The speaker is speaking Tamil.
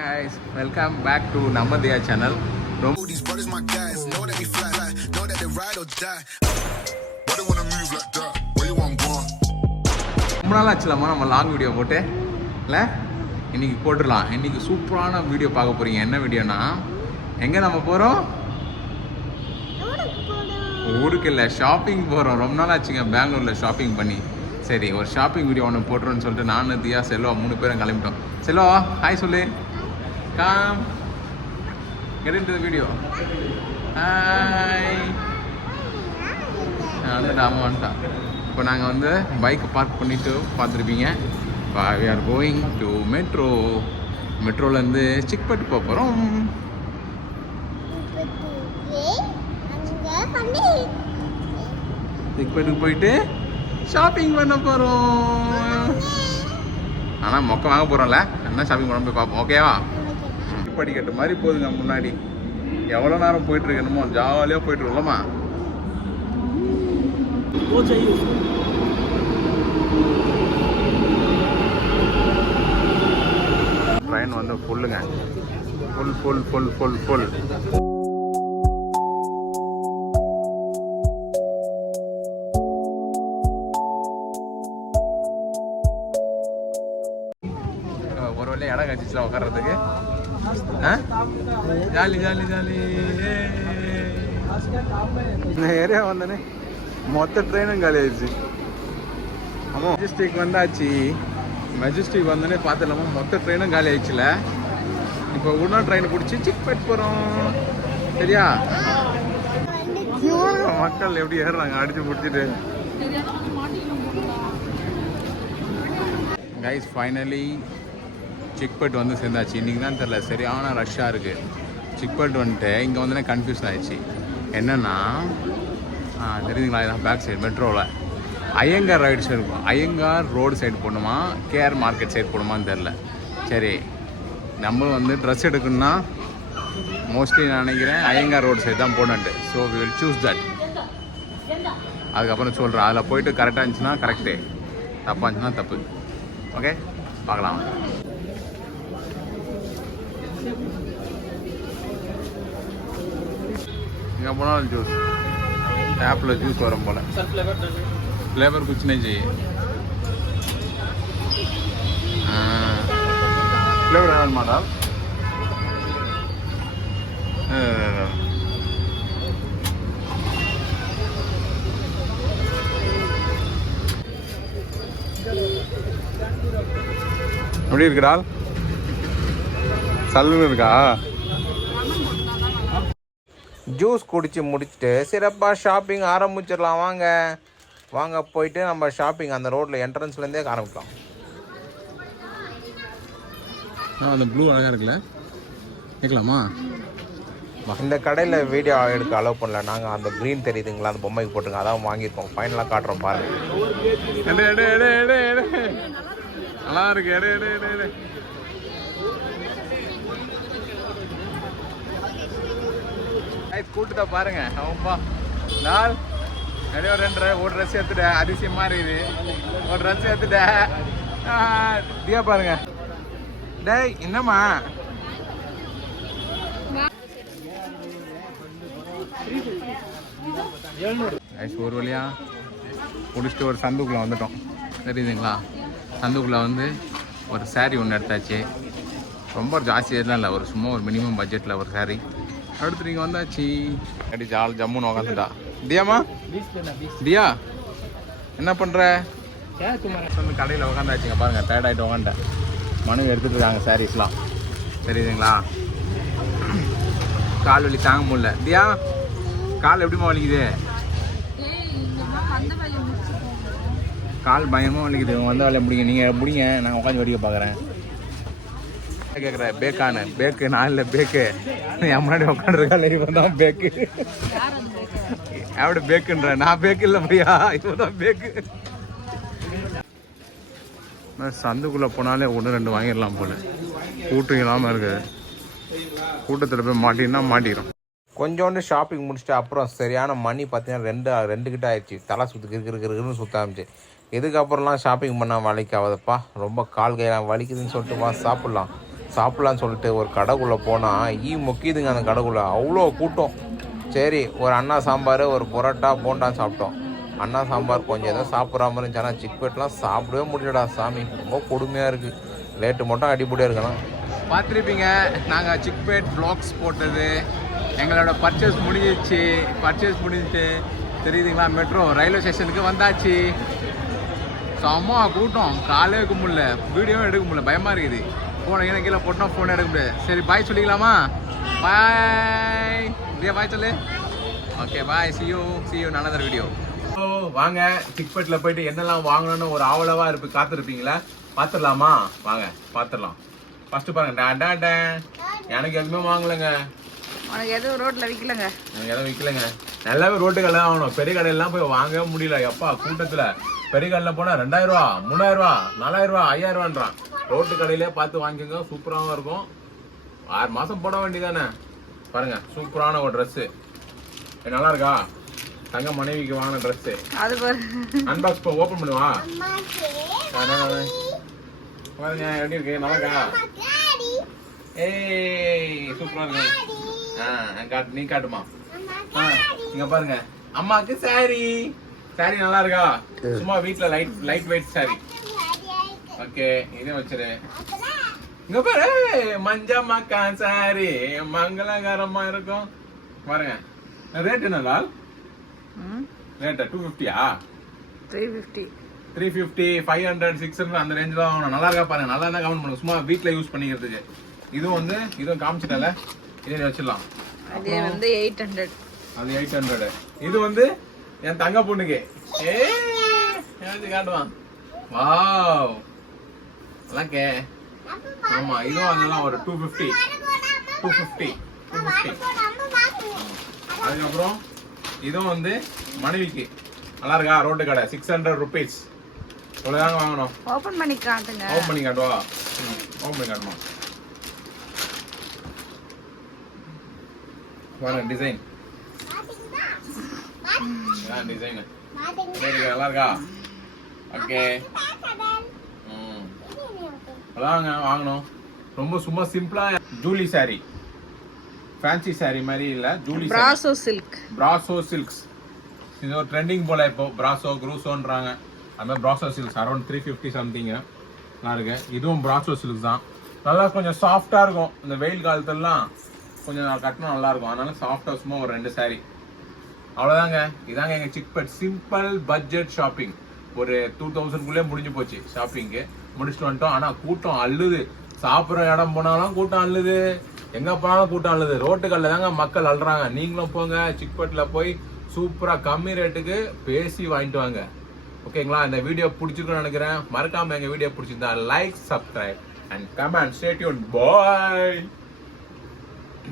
guys, welcome back to Namadaya channel. These brothers my guys, know that we fly, know that they ride or die. Why they wanna move like that? Where you want go? ரொம்ப நாள் ஆச்சுலாமா நம்ம லாங் வீடியோ போட்டு இல்லை இன்றைக்கி போட்டுடலாம். இன்றைக்கி சூப்பரான வீடியோ பார்க்க போகிறீங்க. என்ன வீடியோனா எங்கே நம்ம போகிறோம்? ஊருக்கு இல்லை, ஷாப்பிங் போகிறோம். ரொம்ப நாள் ஆச்சுங்க பெங்களூரில் ஷாப்பிங் பண்ணி. சரி, ஒரு ஷாப்பிங் வீடியோ ஒன்று போட்டுருன்னு சொல்லிட்டு நான், தியா, செல்வா 3 பேரும் கிளம்பிட்டோம். செல்வா ஹாய் சொல்லு. Come get into the video. Hi. வந்து நாம வந்துட்டான். இப்போ நாங்கள் வந்து பைக்கை பார்க் பண்ணிவிட்டு பார்த்துருப்பீங்க. இப்போ we are going to metro. மெட்ரோலேருந்து சிக்பட்டு போக போகிறோம். சிக்பட்டுக்கு போயிட்டு ஷாப்பிங் பண்ண போகிறோம். ஆனால் மொக்க வாங்க போகிறோம்ல, என்ன ஷாப்பிங் பண்ண போய் பார்ப்போம். ஓகேவா? படிக்கட்டு மாதிரி போகுதுங்க முன்னாடி. எவ்வளோ நேரம் போயிட்டு இருக்கணுமோ ஜாலியாக போயிட்டு இருக்கலாமா? ட்ரெயின் வந்து ஃபுல்லுங்க, full full full full full. ஒரு வழியாக இடம் கட்சிச்சில் உட்கார்றதுக்கு. Jolly jolly jolly. இந்த ஏரியா வந்தோடனே மொத்த ட்ரெயினும் காலி ஆயிடுச்சு. ஆமாம், மெஜஸ்டிக் வந்தாச்சு. மெஜஸ்டிக் வந்தோடனே பார்த்துலாமா மொத்த ட்ரெயினும் காலி ஆயிடுச்சுல. இப்போ இன்னொரு ட்ரெயின் பிடிச்சி சிக்பேட் போகிறோம். சரியா? மக்கள் எப்படி ஏறுறாங்க அடிச்சு பிடிச்சிட்டு. கைஸ் ஃபைனலி சிக்பட் வந்து சேர்ந்தாச்சு. இன்றைக்கி தான் தெரில, சரியான ரஷ்ஷாக இருக்குது. சிக்பட் வந்துட்டு இங்கே வந்தோடனே கன்ஃபியூஸ் ஆகிடுச்சு. என்னென்னா தெரியுதுங்களா, இதான் பேக் சைடு மெட்ரோவில் Iyengar road side, Iyengar road side போகணுமா, கேஆர் மார்க்கெட் சைடு போகணுமான்னு தெரில. சரி, நம்மளும் வந்து ட்ரெஸ் எடுக்கணுன்னா மோஸ்ட்லி நான் நினைக்கிறேன் ஐயங்கார் ரோடு சைடு தான் போகணுன்ட்டு. So we will choose that. அதுக்கப்புறம் சொல்கிறேன், அதில் போயிட்டு கரெக்டாக இருந்துச்சுன்னா கரெக்டு, தப்பாக இருந்துச்சுன்னா தப்பு. ஓகே, பார்க்கலாம். எங்கே போனாலும் ஜூஸ், ஆப்பில் ஜூஸ் வரும் போல். फ्लेवर कुछ नहीं चाहिए. फ्लेवर है मॉडल. எப்படி இருக்குடா? சல்லுன்னு இருக்கா? ஜூஸ் குடிச்சு முடிச்சுட்டு சிறப்பாக ஷாப்பிங் ஆரம்பிச்சிடலாம். வாங்க வாங்க போயிட்டு நம்ம ஷாப்பிங் அந்த ரோட்டில் என்ட்ரன்ஸ்லேருந்தே ஆரம்பிக்கலாம். அந்த ப்ளூ அழகாக இருக்குல்ல, கேட்கலாமா? இந்த கடையில் வீடியோ எடுக்க அலோவ் பண்ணல. நாங்கள் அந்த க்ரீன் தெரியுதுங்களா, அந்த பொம்மைக்கு போட்டுருங்க, அதான் வாங்கியிருக்கோம். ஃபைனலாக காட்டுறோம் பாருங்கள். நல்லா இருக்கு. கூட்டத்தை பாருங்க. அவன்பா நாள் நிறைய ஒரு ட்ரெஸ் எடுத்துட்ட, அதிசயமா இருக்குது. ஒரு ட்ரெஸ் எடுத்துட்ட. தியா பாருங்க. டேய் என்னம்மா? ஒரு வழியா முடிச்சுட்டு ஒரு சந்துக்குள்ளே வந்துட்டோம். தெரியுதுங்களா? சந்துக்குள்ளே வந்து ஒரு சாரீ ஒன்று எடுத்தாச்சு. ரொம்ப ஜாஸ்தியெல்லாம் இல்லை, ஒரு சும்மா ஒரு மினிமம் பட்ஜெட்டில் ஒரு சாரீ அடுத்து. நீங்கள் வந்தாச்சு. அடி ஜால் ஜம்முன்னு உக்காந்துட்டா. தியாமா, தியா என்ன பண்ணுற? வந்து கடையில் உக்காந்தாச்சுங்க. பாருங்கள், டயர்டாகிட்டு உக்காண்டேன். மனு எடுத்துகிட்டு இருக்காங்க சாரீஸ்லாம். தெரியுதுங்களா? கால் வலி தாங்க முடியல. தியா கால் எப்படிமா வலிக்குது? கால் பயமாக வலிக்குது. வந்த வேலையை முடிங்க, நீங்கள் முடிங்க, நான் உட்காந்து வடிக்க பார்க்குறேன். கேட்குறேன் பேக்கானு. பேக்கு நான் இல்லை, பேக்கு என் முன்னாடி உட்காந்துருக்கா இப்போ தான் பேக்கு. எப்படி பேக்குன்ற? நான் பேக்கு இல்லை முடியா, இப்போ தான் பேக்கு. சந்துக்குள்ளே போனாலே 1-2 வாங்கிடலாம் போல. கூட்டம் இல்லாமல் இருக்குது. கூட்டத்தில் போய் மாட்டின்னா மாட்டிடும். கொஞ்சோண்டு ஷாப்பிங் முடிச்சுட்டு அப்புறம் சரியான மணி பார்த்தீங்கன்னா 2 கிட்ட ஆயிடுச்சு. தலை இருக்குன்னு சுற்ற ஆரம்பிச்சு. இதுக்கப்புறம்லாம் ஷாப்பிங் பண்ணால் வலிக்காவதப்பா, ரொம்ப கால் கையெல்லாம் வலிக்குதுன்னு சொல்லிட்டு வா சாப்பிட்லாம். சாப்பிட்லான்னு சொல்லிட்டு ஒரு கடைக்குள்ளே போனால் முக்கியதுங்க அந்த கடைக்குள்ளே அவ்வளோ கூட்டம். சரி ஒரு அண்ணா சாம்பார் ஒரு பரோட்டா போண்டான்னு சாப்பிட்டோம். அண்ணா சாம்பார் கொஞ்சம் ஏதோ சாப்பிட்ற மாதிரி இருந்துச்சு. ஆனால் சிக்பேட்லாம் சாப்பிடவே முடியலடா சாமி, ரொம்ப கொடுமையாக இருக்குது. ரேட்டு மட்டும் அடிப்படியாக இருக்கணும். பார்த்துருப்பீங்க நாங்கள் சிக்பேட் வ்ளாக்ஸ் போட்டது. எங்களோட பர்ச்சேஸ் முடிஞ்சிச்சு தெரியுதுங்களா. மெட்ரோ ரயில்வே ஸ்டேஷனுக்கு வந்தாச்சு. செம்ம கூட்டம், காலே எடுக்க முடியல, வீடியோவும் எடுக்க முடியல, பயமாக இருக்குது. ஃபோனை கீழே போட்டோம், ஃபோனை எடுக்க முடியாது. சரி பாய் சொல்லிக்கலாமா? பாய் இதே பாய் சொல்லு. ஓகே பாய், சி யூ நல்லதர் வீடியோ. வாங்க சிக்பேட்டில் போயிட்டு என்னெல்லாம் வாங்கணும்னு ஒரு ஆவலவாக இருக்கு, காத்திருப்பீங்களா? பார்த்துடலாமா? வாங்க பார்த்துடலாம். ஃபர்ஸ்ட் பாருங்க, எனக்கு எதுவுமே வாங்கலைங்க. உனக்கு எதுவும் ரோட்ல விற்கலங்க? எனக்கு எதுவும் விற்கலைங்க. நல்லாவே ரோட்டுக்கடை தான் வாங்கணும். பெரிய கடையெல்லாம் போய் வாங்கவே முடியல. எப்பா கூட்டத்தில் பெரிய கடையில் போனால் 2000 ரூபா 3000 ரூபா 4000 ரூபா 5000 ரூபான்றான். ரோட்டு கடையிலே பார்த்து வாங்கிக்கோங்க, சூப்பராகவும் இருக்கும். 6 மாதம் போட வேண்டியதானே. பாருங்க சூப்பரான ஒரு ட்ரெஸ்ஸு, நல்லா இருக்கா? தங்க மனைவிக்கு வாங்கின ட்ரெஸ்ஸு. அது அன்பாக்ஸ் ஓப்பன் பண்ணுவா. பாருங்க எப்படி இருக்கு, நல்லா இருக்கா? ஏய் சூப்பரா இருக்கு. நீ காட்டுமா? இங்க பாருங்க, அம்மாக்கு சாரி நல்லா இருக்கா? சும்மா வீட்ல லைட் வெயிட் சாரி. ஓகே இதே வச்சிரு. இங்க பாரு, மஞ்ச மக்கா சாரி மங்களகரமா இருக்கும். பாருங்க ரேட் என்னடா? ரேட் 250யா? 350 500 600 அந்த ரேஞ்சில் வாங்கணும். நல்லா இருக்கா பாருங்க, நல்லா இருந்தால் கமெண்ட் பண்ணுங்க. சும்மா வீட்டில் யூஸ் பண்ணிக்கிறதுக்கு. இதுவும் காமிச்சிட்டல, இதே வச்சிடலாம். அது வந்து 800. அது 800. இது வந்து என் தங்க பொண்ணுக்கு. காட்டுவான். வாவ் நல்லாக்கே. ஆமா இதுவும் அதெல்லாம் ஒரு 250. அதுக்கப்புறம் இதுவும் வந்து மனைவிக்கு. நல்லா இருக்கா? ரோட்டு கடை 600 rupees. இவ்வளோதாங்க வாங்கணும். ஓபன் பண்ணி காட்டுங்க. ஓபன் பண்ணி காட்டுவா. ஓபன் பண்ணி காட்டுமா? வாங்க டிசைன். டிசைன் நல்லா இருக்கா? ஓகே அதாங்க வாங்கணும். ரொம்ப சும்மா சிம்பிளா ஜூலி சாரி, ஃபேன்சி சாரி மாதிரி இல்ல, ஜூலி பிராசோ சில்க்ஸ். இது ஒரு ட்ரெண்டிங் போல இப்போ. பிராசோ குரூசோன்றாங்க. அது மாதிரி பிராசோ சில்க்ஸ் அரௌண்ட் 350 சம்திங். நல்லா இருக்கு. இதுவும் பிராசோ சில்க்ஸ் தான். நல்லா கொஞ்சம் சாஃப்டா இருக்கும். இந்த வெயில் காலத்துலலாம் கொஞ்சம் கட்டணும் நல்லா இருக்கும். அதனால சாஃப்டா சும்மா ஒரு 2 சாரி. அவ்வளோதாங்க. இதாங்க எங்க சிக்பேட் சிம்பிள் பட்ஜெட் ஷாப்பிங். ஒரு 2000 முடிஞ்சு போச்சு ஷாப்பிங்கு. முடிச்சுட்டு வந்துட்டோம். ஆனா கூட்டம் அள்ளுது. சாப்பிட்ற இடம் போனாலும் கூட்டம் அள்ளுது, எங்க போனாலும் கூட்டம் அள்ளுது. ரோட்டுக்கல்ல தாங்க மக்கள் அள்ளுறாங்க. நீங்களும் போங்க சிக்பேட்ல போய் சூப்பரா கம்மி ரேட்டுக்கு பேசி வாங்கிட்டு வாங்க. ஓகேங்களா? இந்த வீடியோ பிடிச்சிருக்குன்னு நினைக்கிறேன். மறக்காம எங்க வீடியோ பிடிச்சிருந்தா like, subscribe and comment. Stay tune. Bye.